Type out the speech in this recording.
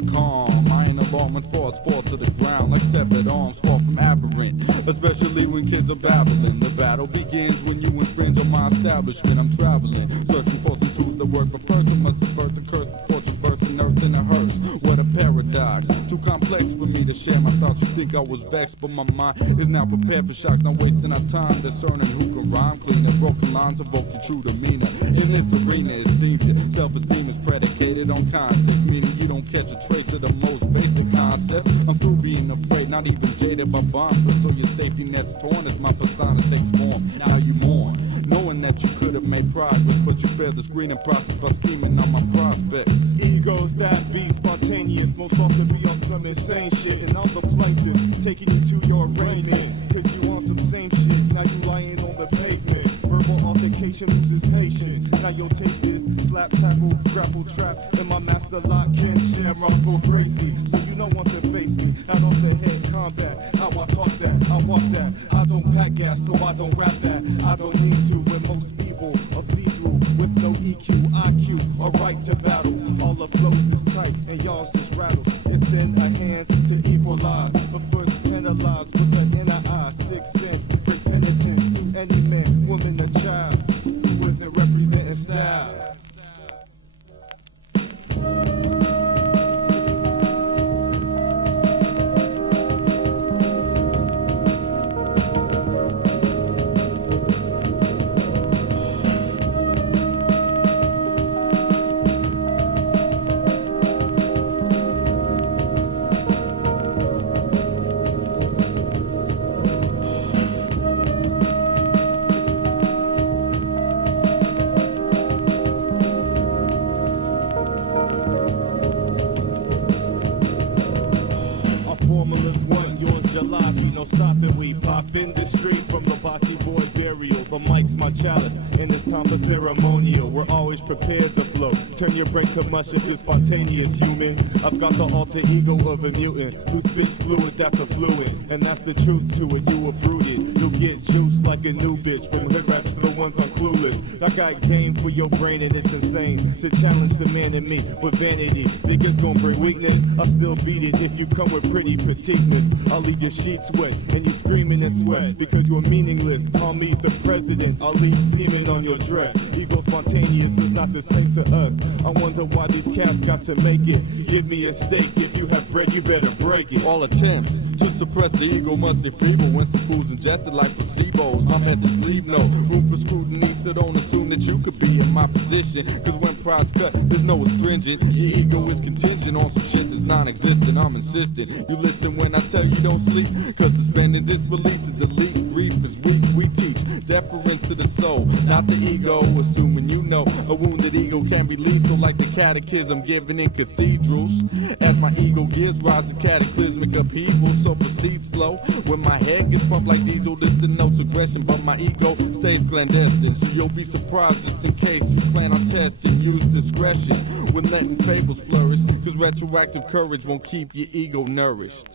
never calm. I ain't alarmed when thoughts fall to the ground like severed arms fall from aberrant, especially when kids are babbling. The battle begins when you infringe on my establishment. I'm traveling, searching for some tools that work, but first I must subvert the curse before traversing earth in a hearse. What a paradox, too complex for me to share my thoughts. You think I was vexed, but my mind is now prepared for shocks. Not wasting our time discerning who can rhyme cleaner. Broken lines evoke your true demeanor. In this arena, it seems your self-esteem is predicated on context, meaning you don't catch a trace of the most basic concept. I'm through being afraid, not even jaded by bombs, so your safety net's torn as my persona takes form. Now you mourn, knowing that you could have made progress, but you failed the screening process by scheming on my prospects. Egos that be spontaneous, most often be on some insane shit, and I'm the plaintiff, taking you to your arraignment, cause you on some same shit, now you lying on the pavement. Verbal altercation loses patience, now your taste is slap, tackle, grapple, trap, and my master lock can shamrock or Gracie, so you don't want to face me, out off the head combat, how I talk that, I walk that, I don't pack gas, so I don't rap that, I don't need to, when most people are see-through, with no EQ, IQ, or right to battle, all the flows is tight, and y'all's just rattles, it's in our hands to equalize, but first penalize with the inner eye, 6 cents, bring penitence to any man, woman, or child, who isn't representing style. No stopping, we pop in the street from the Bocce Boy burial. The mic's my chalice, and it's time for ceremonial. We're always prepared to flow. Turn your brain to mush if you're spontaneous, human. I've got the alter ego of a mutant who spits fluid that's affluent, and that's the truth to it. You were brooded, you'll get juiced like a new bitch. From hood raps to the ones on clueless. I got game for your brain, and it's insane to challenge the man in me with vanity. Think it's gonna bring weakness? I'll still beat it if you come with pretty petiteness. I'll leave your sheets wet and you screaming in sweat because you're meaningless. Call me the president, I'll leave semen on your dress. Ego spontaneous is not the same to us. I wonder why these cats got to make it. Give me a steak, if you have bread you better break it. All attempts to suppress the ego must be feeble when some food's ingested like placebos. I'm at this leave no room for scrutiny, so don't assume that you could be in my position, cause when pride's cut there's no astringent. Your ego is contingent on some shit that's non-existent. I'm insistent you listen when I tell you don't sleep, cause suspending disbelief to delete grief is weak. We teach deference to the soul, not the ego, assuming you know a wounded ego can be lethal like the catechism given in cathedrals. As my ego gives rise to cataclysmic upheaval, so proceed slow. When my head gets pumped like diesel, this denotes aggression, but my ego stays clandestine. So you'll be surprised just in case you plan on testing. Use discretion when letting fables flourish, cause retroactive courage won't keep your ego nourished.